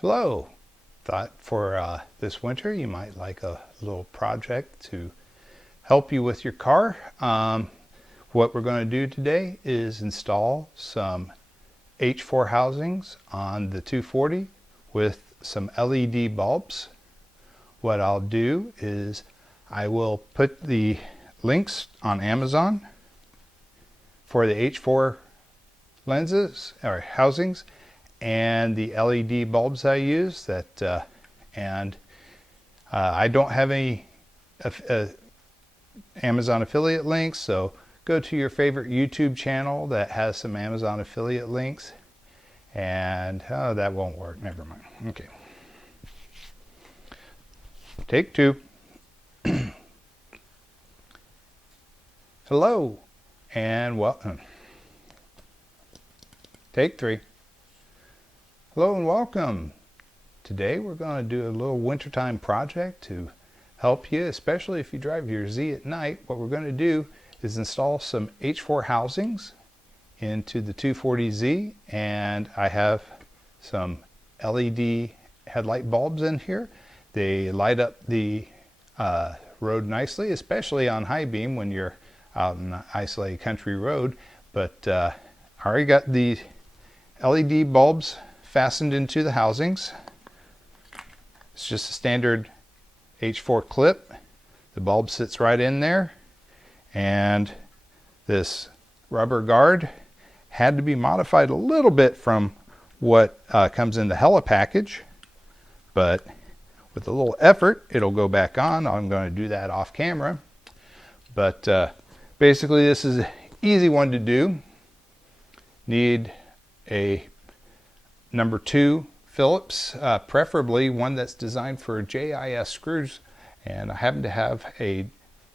Hello. Thought for this winter you might like a little project to help you with your car. What we're going to do today is install some H4 housings on the 240 with some LED bulbs. What I'll do is I will put the links on Amazon for the H4 lenses or housings and the LED bulbs I use I don't have any Amazon affiliate links, so go to your favorite YouTube channel that has some Amazon affiliate links, and that won't work, never mind. Okay, take two. Hello and welcome. Take three. Hello and welcome. Today we're going to do a little wintertime project to help you, especially if you drive your Z at night. What we're going to do is install some H4 housings into the 240Z, and I have some LED headlight bulbs in here. They light up the road nicely, especially on high beam when you're out in an isolated country road. But I already got the LED bulbs fastened into the housings. It's just a standard H4 clip. The bulb sits right in there, and this rubber guard had to be modified a little bit from what comes in the Hella package, but with a little effort it'll go back on. I'm going to do that off camera, but basically this is an easy one to do. Need a number 2 Phillips, preferably one that's designed for JIS screws, and I happen to have a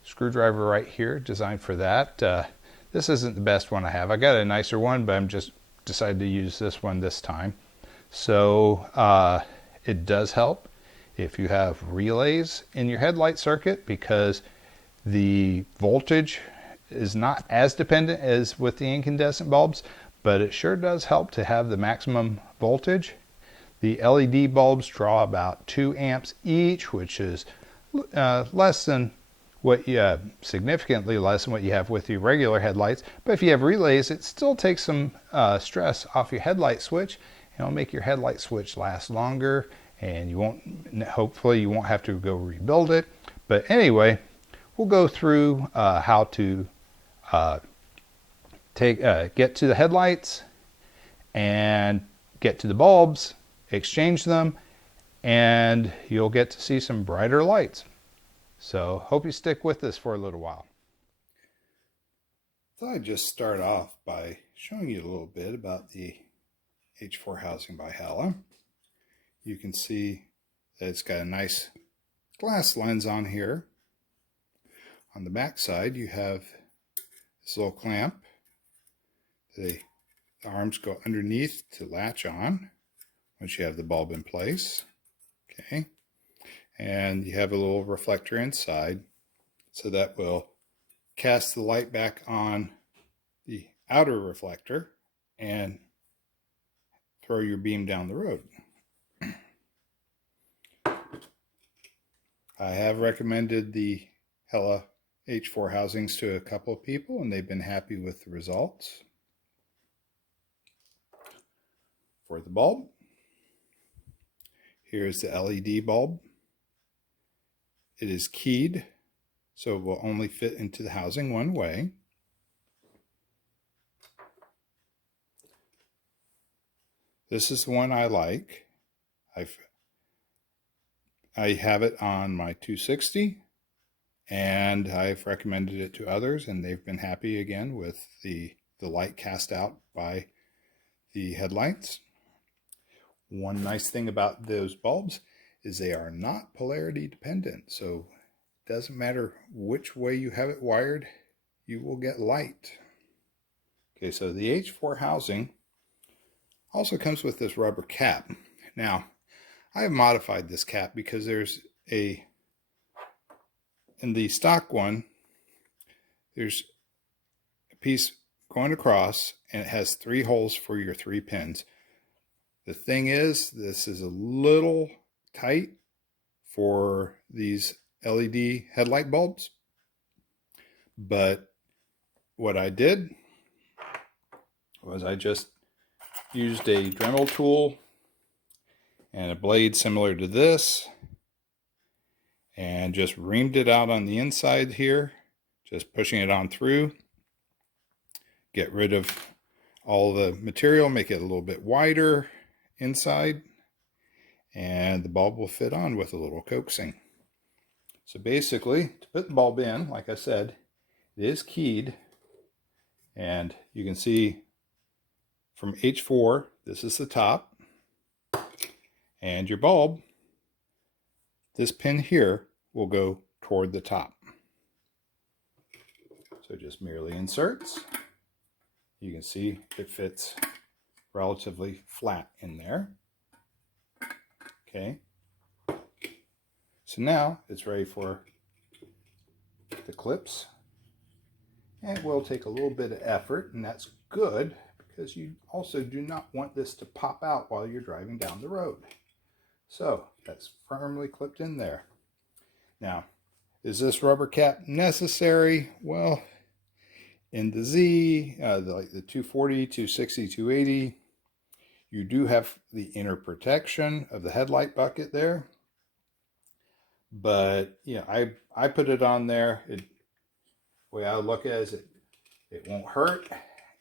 screwdriver right here designed for that. This isn't the best one I have. I got a nicer one, but I'm just decided to use this one this time. So it does help if you have relays in your headlight circuit, because the voltage is not as dependent as with the incandescent bulbs, but it sure does help to have the maximum voltage. The LED bulbs draw about 2 amps each, which is less than what you significantly less than what you have with your regular headlights. But if you have relays, it still takes some stress off your headlight switch. It'll make your headlight switch last longer, and you won't, hopefully you won't have to go rebuild it. But anyway, we'll go through how to get to the headlights and get to the bulbs, exchange them, and you'll get to see some brighter lights. So hope you stick with us for a little while. I thought I'd just start off by showing you a little bit about the H4 housing by Hella. You can see that it's got a nice glass lens on here. On the back side you have this little clamp. The arms go underneath to latch on once you have the bulb in place. Okay, and you have a little reflector inside, so that will cast the light back on the outer reflector and throw your beam down the road. I have recommended the Hella H4 housings to a couple of people, and they've been happy with the results. For the bulb, here's the LED bulb. It is keyed, so it will only fit into the housing one way. This is the one I like. I have it on my 260, and I've recommended it to others, and they've been happy again with the light cast out by the headlights. One nice thing about those bulbs is they are not polarity dependent, so it doesn't matter which way you have it wired, you will get light. Okay, so the H4 housing also comes with this rubber cap. Now, I have modified this cap because there's in the stock one, there's a piece going across, and it has 3 holes for your 3 pins. The thing is, this is a little tight for these LED headlight bulbs. But what I did was I just used a Dremel tool and a blade similar to this and just reamed it out on the inside here, just pushing it on through. Get rid of all the material, make it a little bit wider inside, and the bulb will fit on with a little coaxing. So basically, to put the bulb in, like I said, it is keyed, and you can see from H4, this is the top, and your bulb, this pin here, will go toward the top. So just merely inserts. You can see it fits relatively flat in there. Okay. So now it's ready for the clips. And it will take a little bit of effort, and that's good because you also do not want this to pop out while you're driving down the road. So that's firmly clipped in there. Now, is this rubber cap necessary? Well, in the Z, like the 240, 260, 280, you do have the inner protection of the headlight bucket there. But yeah, I put it on there. The way I look at it is it won't hurt,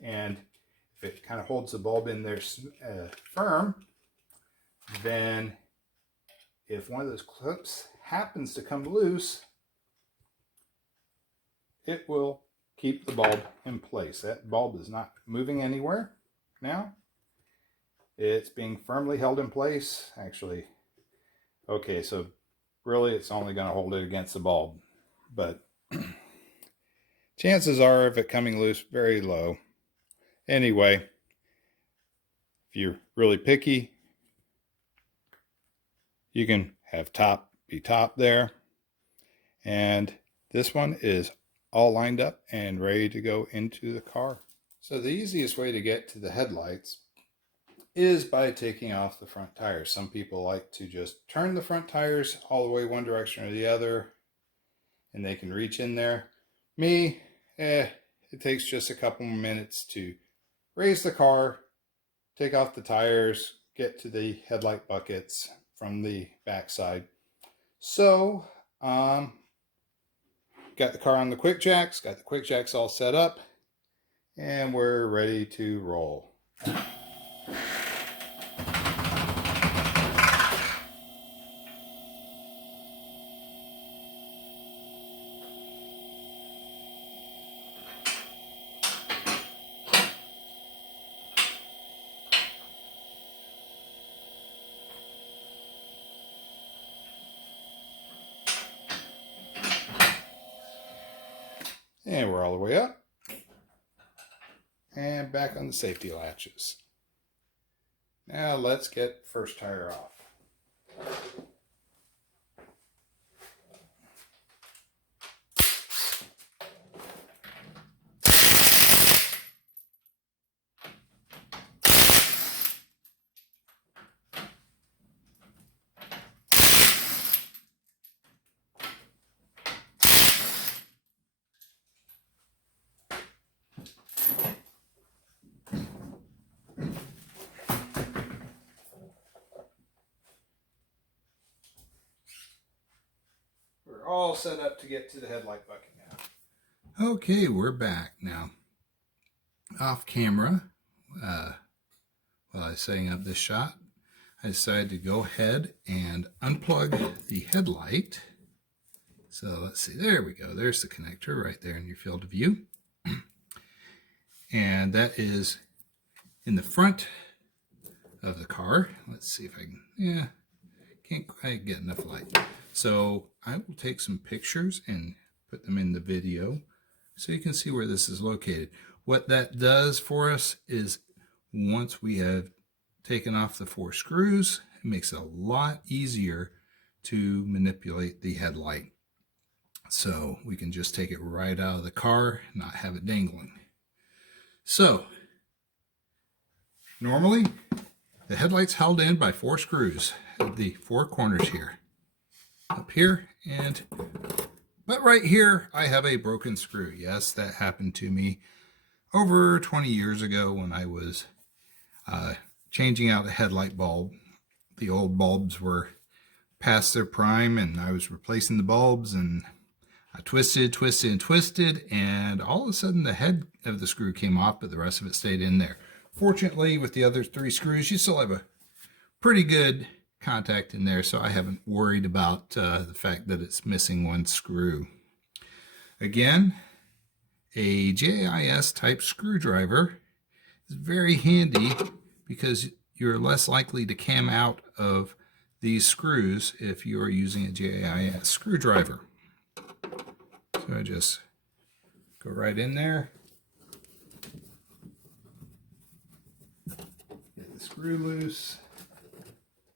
and if it kind of holds the bulb in there firm, then if one of those clips happens to come loose, it will keep the bulb in place. That bulb is not moving anywhere now. It's being firmly held in place. Actually, okay, so really it's only going to hold it against the bulb. But chances are of it coming loose, very low. Anyway, if you're really picky, you can have top be top there. And this one is all lined up and ready to go into the car. So the easiest way to get to the headlights is by taking off the front tires. Some people like to just turn the front tires all the way one direction or the other, and they can reach in there. Me, it takes just a couple more minutes to raise the car, take off the tires, get to the headlight buckets from the backside. So, got the car on the quick jacks, got the quick jacks all set up, and we're ready to roll. And we're all the way up and back on the safety latches. Now let's get first tire off. All set up to get to the headlight bucket now. Okay, we're back now. Off camera, while I was setting up this shot, I decided to go ahead and unplug the headlight. So let's see, there we go. There's the connector right there in your field of view. And that is in the front of the car. Let's see if I can, can't quite get enough light. So I will take some pictures and put them in the video so you can see where this is located. What that does for us is once we have taken off the 4 screws, it makes it a lot easier to manipulate the headlight. So we can just take it right out of the car, not have it dangling. So normally The headlight's held in by 4 screws at the 4 corners here. Up here but right here I have a broken screw. Yes, that happened to me over 20 years ago when I was changing out a headlight bulb. The old bulbs were past their prime and I was replacing the bulbs, and I twisted, and all of a sudden the head of the screw came off, but the rest of it stayed in there. Fortunately, with the other 3 screws, you still have a pretty good contact in there, so I haven't worried about the fact that it's missing 1 screw. Again, a JIS type screwdriver is very handy because you're less likely to cam out of these screws if you are using a JIS screwdriver. So I just go right in there, get the screw loose,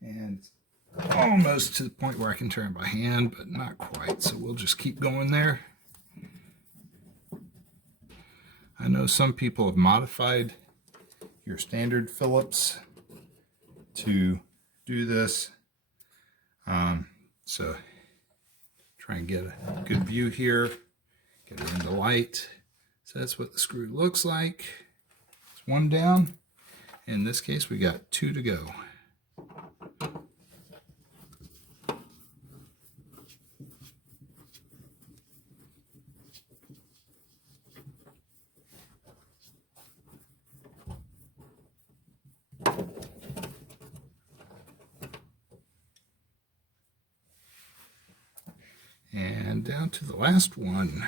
and almost to the point where I can turn it by hand, but not quite, so we'll just keep going there. I know some people have modified your standard Phillips to do this, so try and get a good view here, get it in the light. So that's what the screw looks like. It's 1 down. In this case, we got 2 to go. And down to the last one.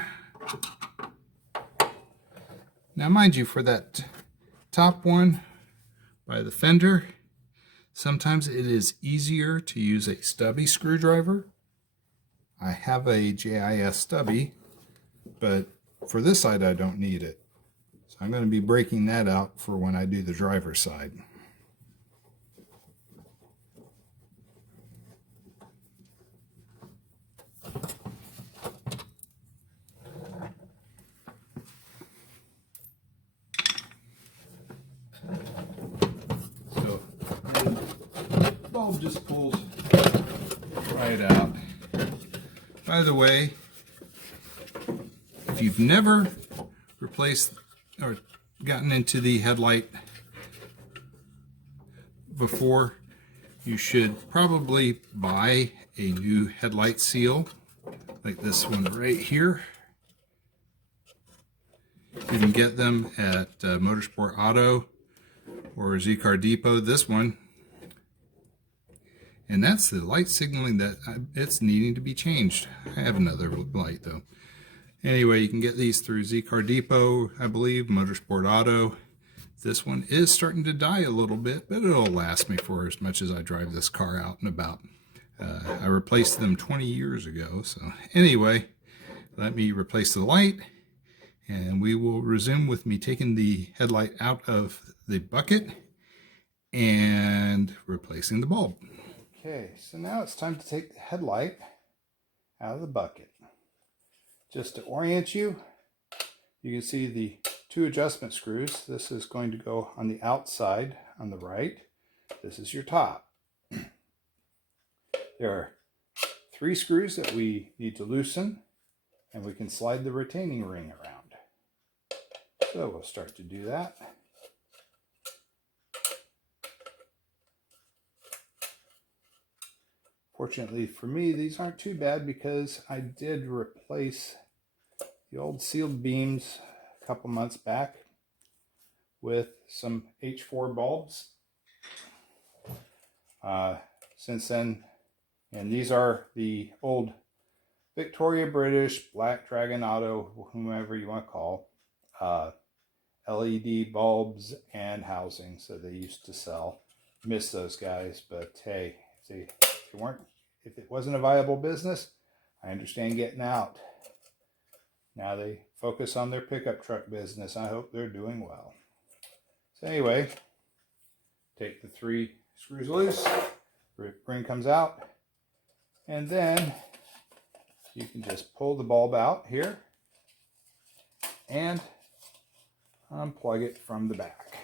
Now mind you, for that top one by the fender, sometimes it is easier to use a stubby screwdriver. I have a JIS stubby, but for this side I don't need it. So I'm going to be breaking that out for when I do the driver's side. Bulb just pulls right out. By the way, if you've never replaced or gotten into the headlight before, you should probably buy a new headlight seal like this one right here. You can get them at Motorsport Auto or Z-Car Depot. This one, and that's the light signaling that it's needing to be changed. I have another light though. Anyway, you can get these through Z-Car Depot, I believe, Motorsport Auto. This one is starting to die a little bit, but it'll last me for as much as I drive this car out and about. I replaced them 20 years ago. So anyway, let me replace the light, and we will resume with me taking the headlight out of the bucket and replacing the bulb. Okay, so now it's time to take the headlight out of the bucket. Just to orient you, you can see the 2 adjustment screws. This is going to go on the outside on the right. This is your top. There are 3 screws that we need to loosen, and we can slide the retaining ring around. So we'll start to do that. Fortunately for me, these aren't too bad because I did replace the old sealed beams a couple months back with some H4 bulbs. Since then, and these are the old Victoria British, Blackdragon Auto, whomever you want to call, LED bulbs and housings that they used to sell. Miss those guys, but hey, if it wasn't a viable business, I understand getting out. Now they focus on their pickup truck business. I hope they're doing well. So anyway, take the 3 screws loose, ring comes out, and then you can just pull the bulb out here and unplug it from the back.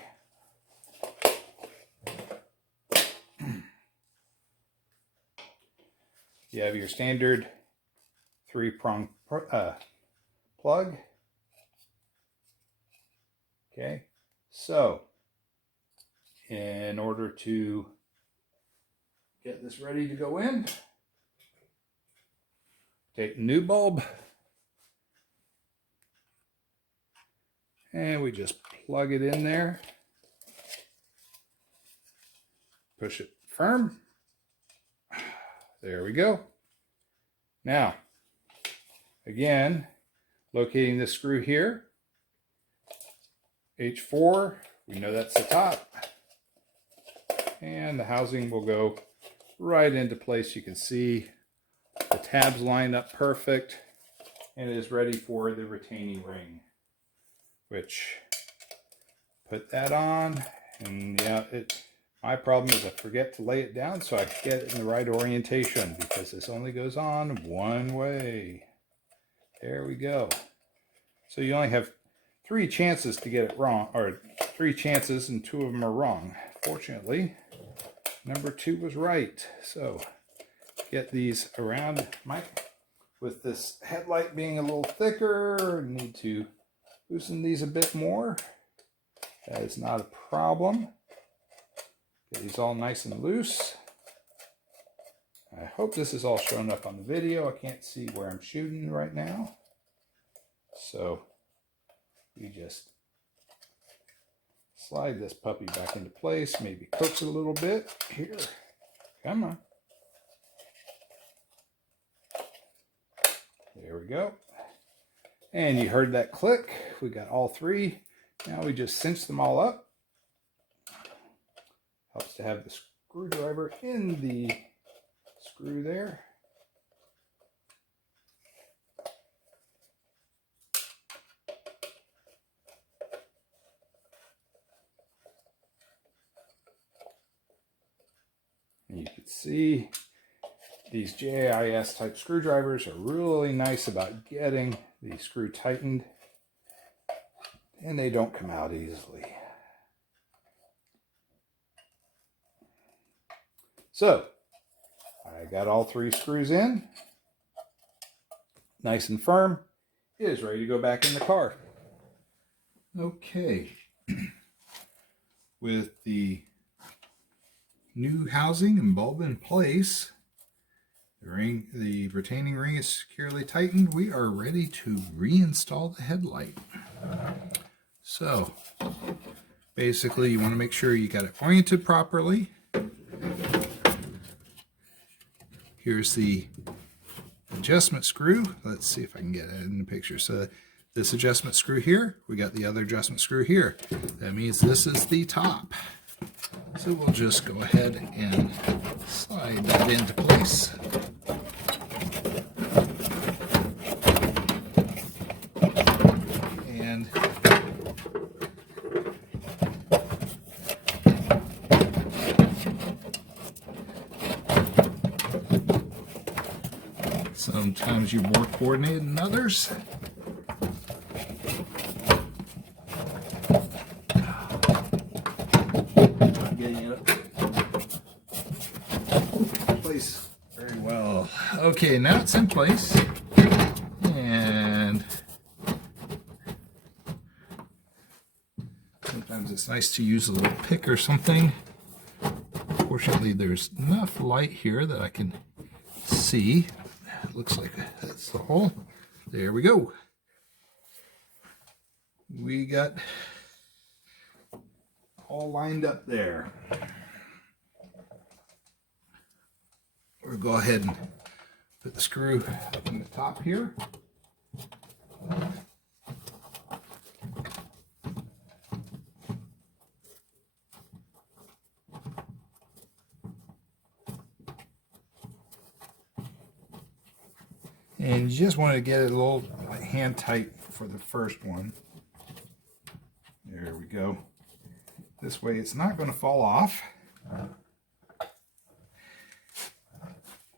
You have your standard 3-prong plug. Okay, so in order to get this ready to go in, take the new bulb and we just plug it in there. Push it firm. There we go. Now, again, locating this screw here, H4, we know that's the top. And the housing will go right into place. You can see the tabs line up perfect and it is ready for the retaining ring, which put that on. And yeah, my problem is I forget to lay it down so I get it in the right orientation, because this only goes on one way. There we go. So you only have 3 chances to get it wrong, or 3 chances and 2 of them are wrong. Fortunately, number 2 was right. So get these around. With this headlight being a little thicker, I need to loosen these a bit more. That is not a problem. Get these all nice and loose. I hope this is all showing up on the video. I can't see where I'm shooting right now. So we just slide this puppy back into place, maybe coax it a little bit. Here, come on. There we go. And you heard that click. We got all 3. Now we just cinch them all up. Helps to have the screwdriver in the screw there. And you can see these JIS type screwdrivers are really nice about getting the screw tightened, and they don't come out easily. So I got all 3 screws in, nice and firm. It is ready to go back in the car. Okay. With the new housing and bulb in place, the retaining ring is securely tightened, we are ready to reinstall the headlight. So basically you want to make sure you got it oriented properly. Here's the adjustment screw. Let's see if I can get it in the picture. So this adjustment screw here, we got the other adjustment screw here. That means this is the top. So we'll just go ahead and slide that into place. And sometimes you're more coordinated than others. Not getting it in place very well. Okay, now it's in place. And sometimes it's nice to use a little pick or something. Fortunately, there's enough light here that I can see. Looks like that's the hole. There we go. We got all lined up there. We'll go ahead and put the screw up in the top here. And you just want to get it a little hand tight for the first one. There we go. This way it's not going to fall off.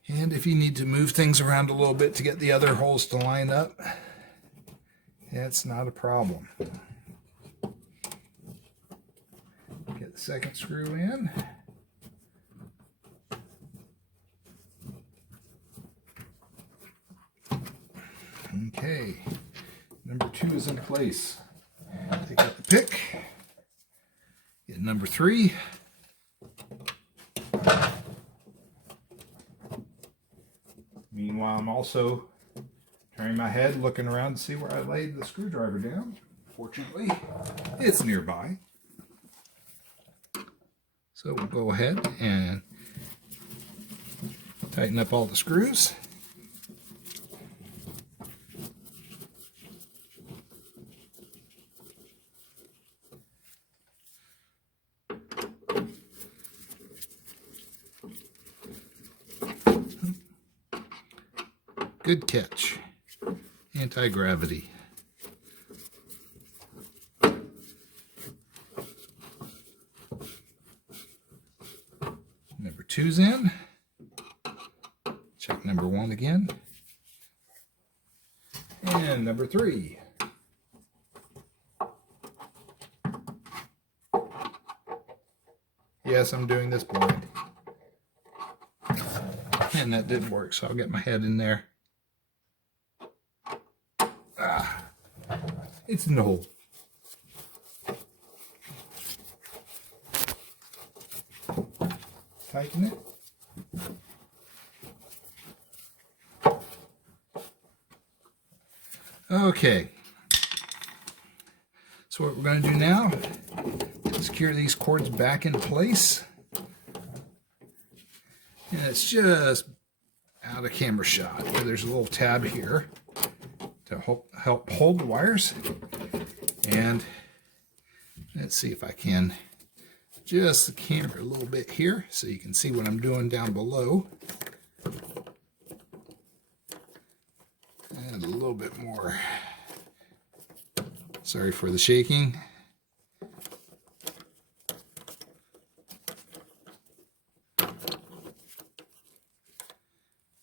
And if you need to move things around a little bit to get the other holes to line up, that's not a problem. Get the second screw in. Okay, number 2 is in place. Take out the pick. Get number 3. Meanwhile, I'm also turning my head, looking around to see where I laid the screwdriver down. Fortunately, it's nearby. So we'll go ahead and tighten up all the screws. Good catch. Anti-gravity. Number 2's in. Check number 1 again. And number 3. Yes, I'm doing this blind. And that didn't work, so I'll get my head in there. It's in the hole. Tighten it. Okay. So what we're going to do now is secure these cords back in place. And it's just out of camera shot. There's a little tab here to help hold the wires. And let's see if I can adjust the camera a little bit here so you can see what I'm doing down below. And a little bit more. Sorry for the shaking.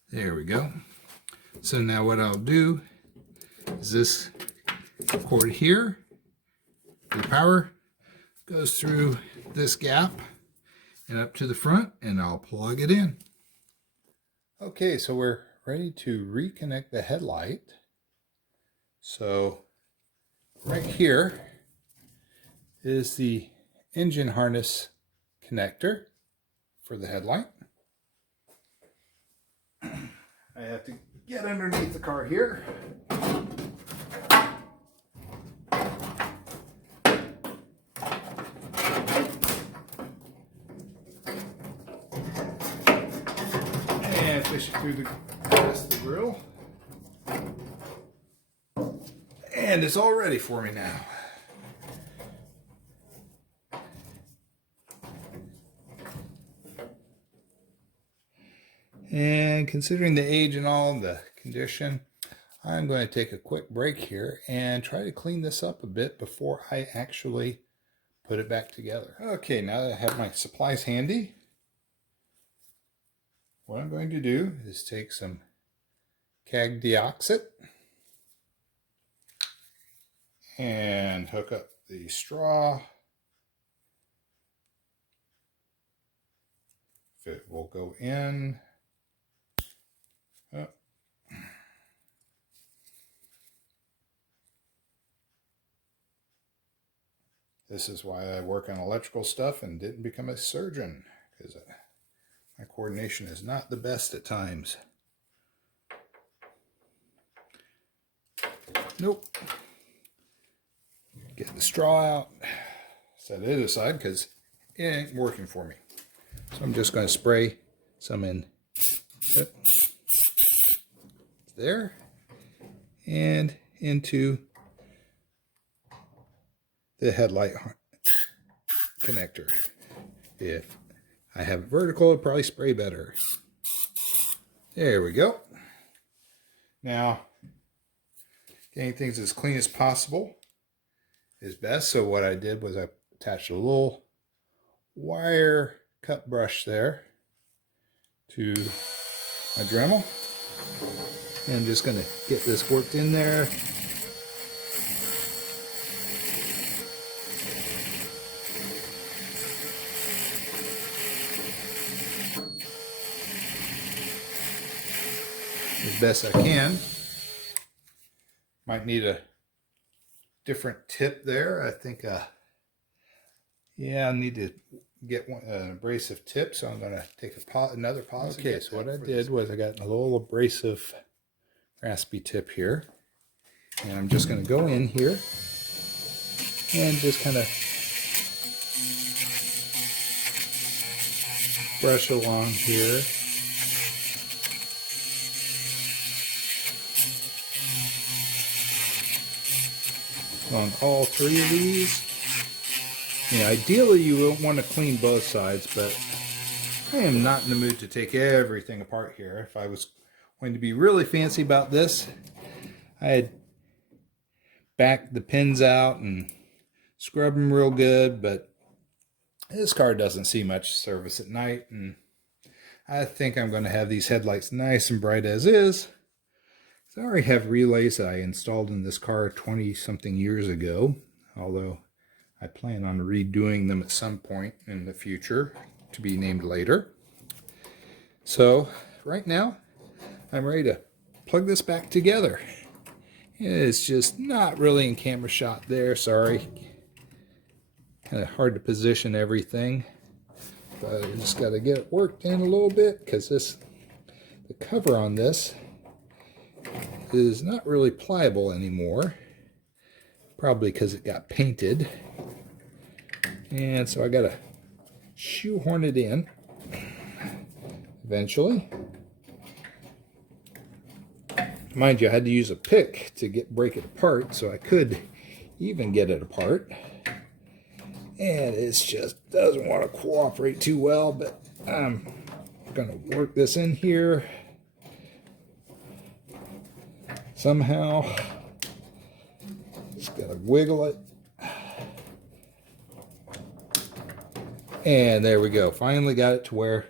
There we go. So now what I'll do is this cord here, the power goes through this gap and up to the front, and I'll plug it in. Okay, so we're ready to reconnect the headlight. So right here is the engine harness connector for the headlight. I have to get underneath the car here. And fish it through the rest of the grill. And it's all ready for me now. And considering the age and all the condition, I'm going to take a quick break here and try to clean this up a bit before I actually put it back together. Okay, now that I have my supplies handy, what I'm going to do is take some CAG deoxit and hook up the straw. It will go in. Oh. This is why I work on electrical stuff and didn't become a surgeon, because my coordination is not the best at times. Nope. Get the straw out, set it aside because it ain't working for me. So I'm just going to spray some in there and into the headlight connector. If I have it vertical, it'll probably spray better. There we go. Now, getting things as clean as possible is best. So what I did was I attached a little wire cut brush there to my Dremel. And I'm just going to get this worked in there. As best I can. Might need a different tip there. I think, yeah, I need to get an abrasive tip, so I'm going to take another pause. Okay, so what I did was I got a little abrasive raspy tip here, and I'm just going to go in here and just kind of brush along here. On all three of these. Ideally you won't want to clean both sides, but I am not in the mood to take everything apart here. If I was going to be really fancy about this, I'd back the pins out and scrub them real good, but this car doesn't see much service at night, and I think I'm going to have these headlights nice and bright as is. I already have relays I installed in this car 20-something years ago, although I plan on redoing them at some point in the future, to be named later. So right now, I'm ready to plug this back together. It's just not really in camera shot there, sorry. Kind of hard to position everything, but I just got to get it worked in a little bit, because the cover on this is not really pliable anymore, probably because it got painted, and so I got to shoehorn it in eventually. Mind you, I had to use a pick to break it apart, so I could even get it apart, and it just doesn't want to cooperate too well, but I'm going to work this in here somehow. Just gotta wiggle it. And there we go. Finally got it to where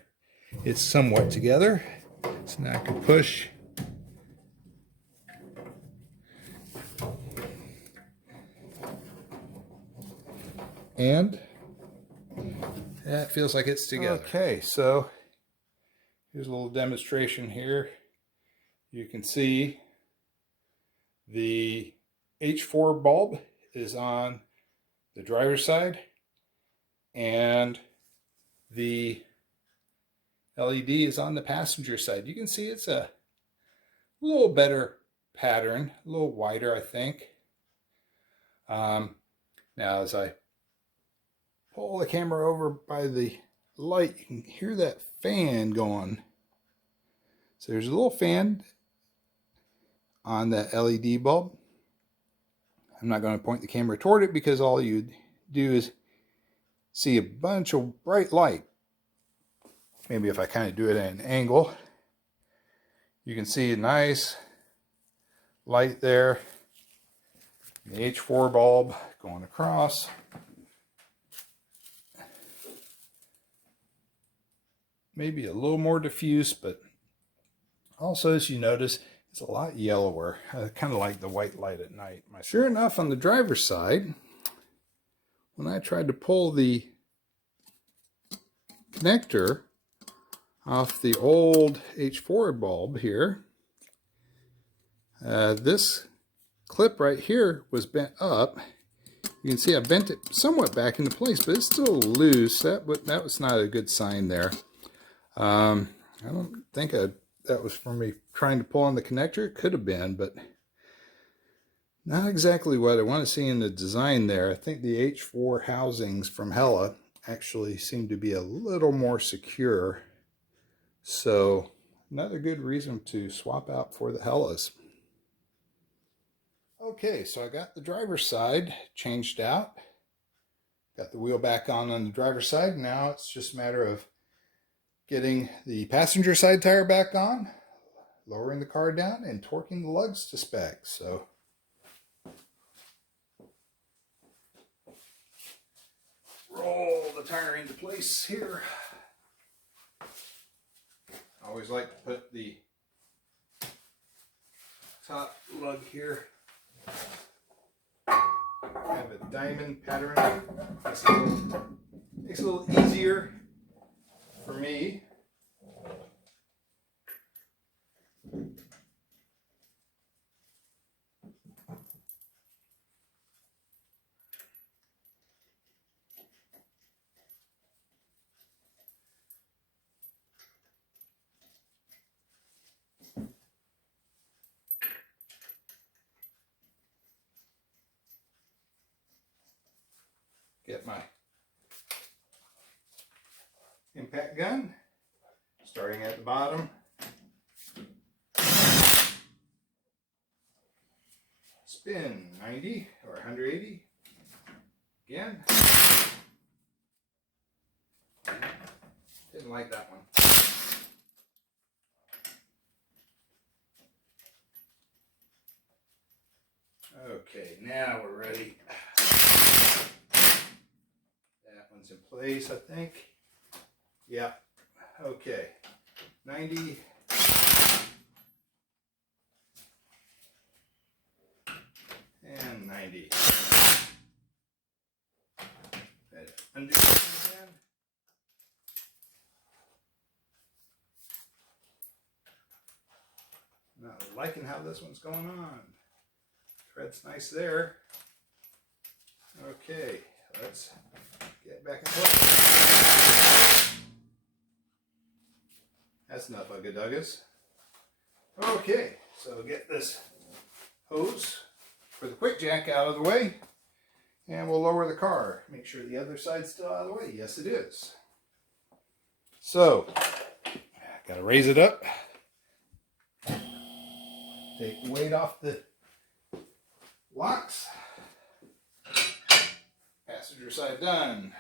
it's somewhat together. So now I can push. And that feels like it's together. Okay, so here's a little demonstration here. You can see the H4 bulb is on the driver's side, and the LED is on the passenger side. You can see it's a little better pattern, a little wider, I think. Now as I pull the camera over by the light, you can hear that fan going. So there's a little fan on that LED bulb. I'm not going to point the camera toward it, because all you do is see a bunch of bright light. Maybe if I kind of do it at an angle, you can see a nice light there. The H4 bulb going across. Maybe a little more diffuse, but also, as you notice, it's a lot yellower. I kind of like the white light at night. Sure enough, on the driver's side, when I tried to pull the connector off the old H4 bulb here, this clip right here was bent up. You can see I bent it somewhat back into place, but it's still loose. That was not a good sign there. I don't think that was from me trying to pull on the connector. It could have been, but not exactly what I want to see in the design there. I think the H4 housings from Hella actually seem to be a little more secure. So another good reason to swap out for the Hellas. Okay, so I got the driver's side changed out. Got the wheel back on the driver's side. Now it's just a matter of getting the passenger side tire back on, lowering the car down, and torquing the lugs to spec. So roll the tire into place here. I always like to put the top lug here, kind of a diamond pattern. Makes it a little easier for me. jack gun, starting at the bottom. Spin 90 or 180. Again. Didn't like that one. Okay, now we're ready. That one's in place, I think. Yeah. Okay. 90. And 90. Undo again. Not liking how this one's going on. Thread's nice there. Okay, let's get back in place. That's enough ugga-duggas. Okay, so get this hose for the quick jack out of the way, and we'll lower the car. Make sure the other side's still out of the way. Yes, it is. So, got to raise it up. Take weight off the locks. Passenger side done.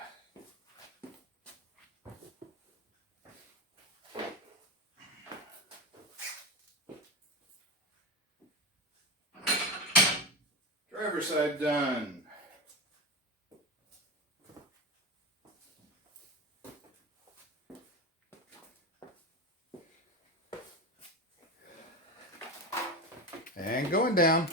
Driver's side done. And going down.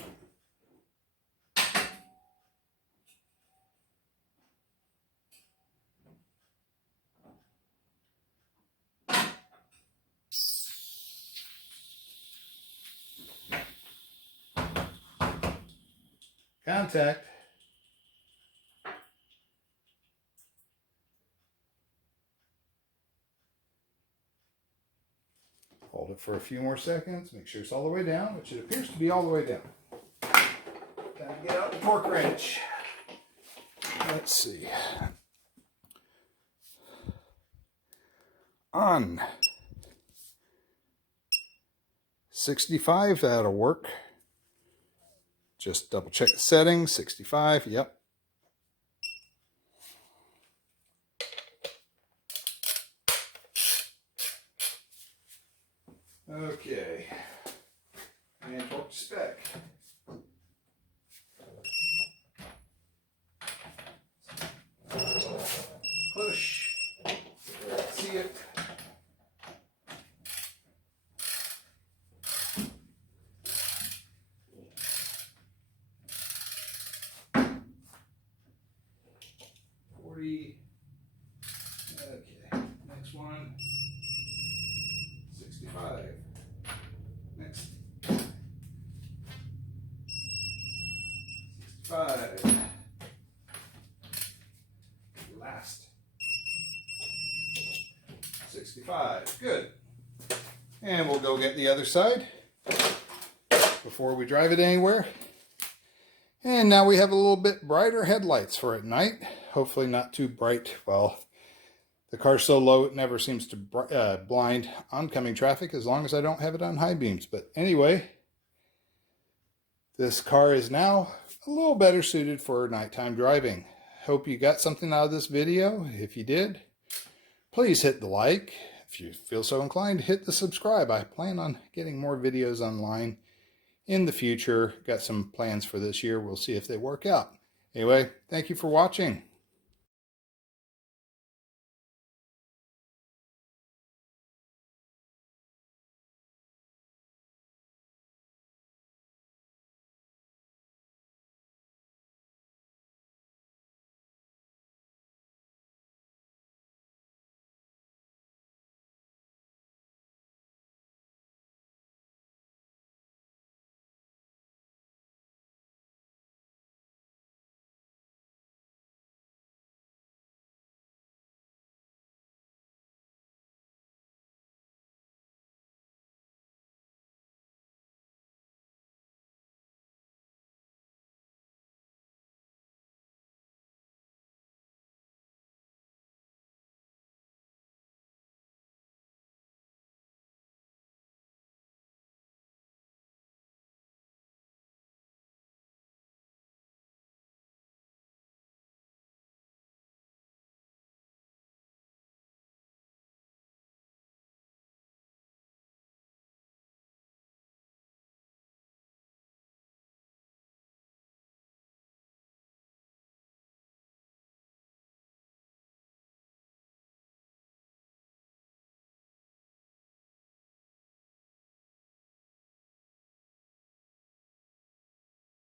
Contact. Hold it for a few more seconds. Make sure it's all the way down, which it appears to be all the way down. Gotta get out the torque wrench. Let's see. On 65, that'll work. Just double check the settings. 65, yep. Okay. And torque to spec. Push. See it. Okay, next one. 65. Next. 65. Last. 65. Good. And we'll go get the other side before we drive it anywhere. And now we have a little bit brighter headlights for at night. Hopefully not too bright. Well, the car's so low it never seems to blind oncoming traffic as long as I don't have it on high beams. But anyway, this car is now a little better suited for nighttime driving. Hope you got something out of this video. If you did, please hit the like. If you feel so inclined, hit the subscribe. I plan on getting more videos online in the future. Got some plans for this year. We'll see if they work out. Anyway, thank you for watching.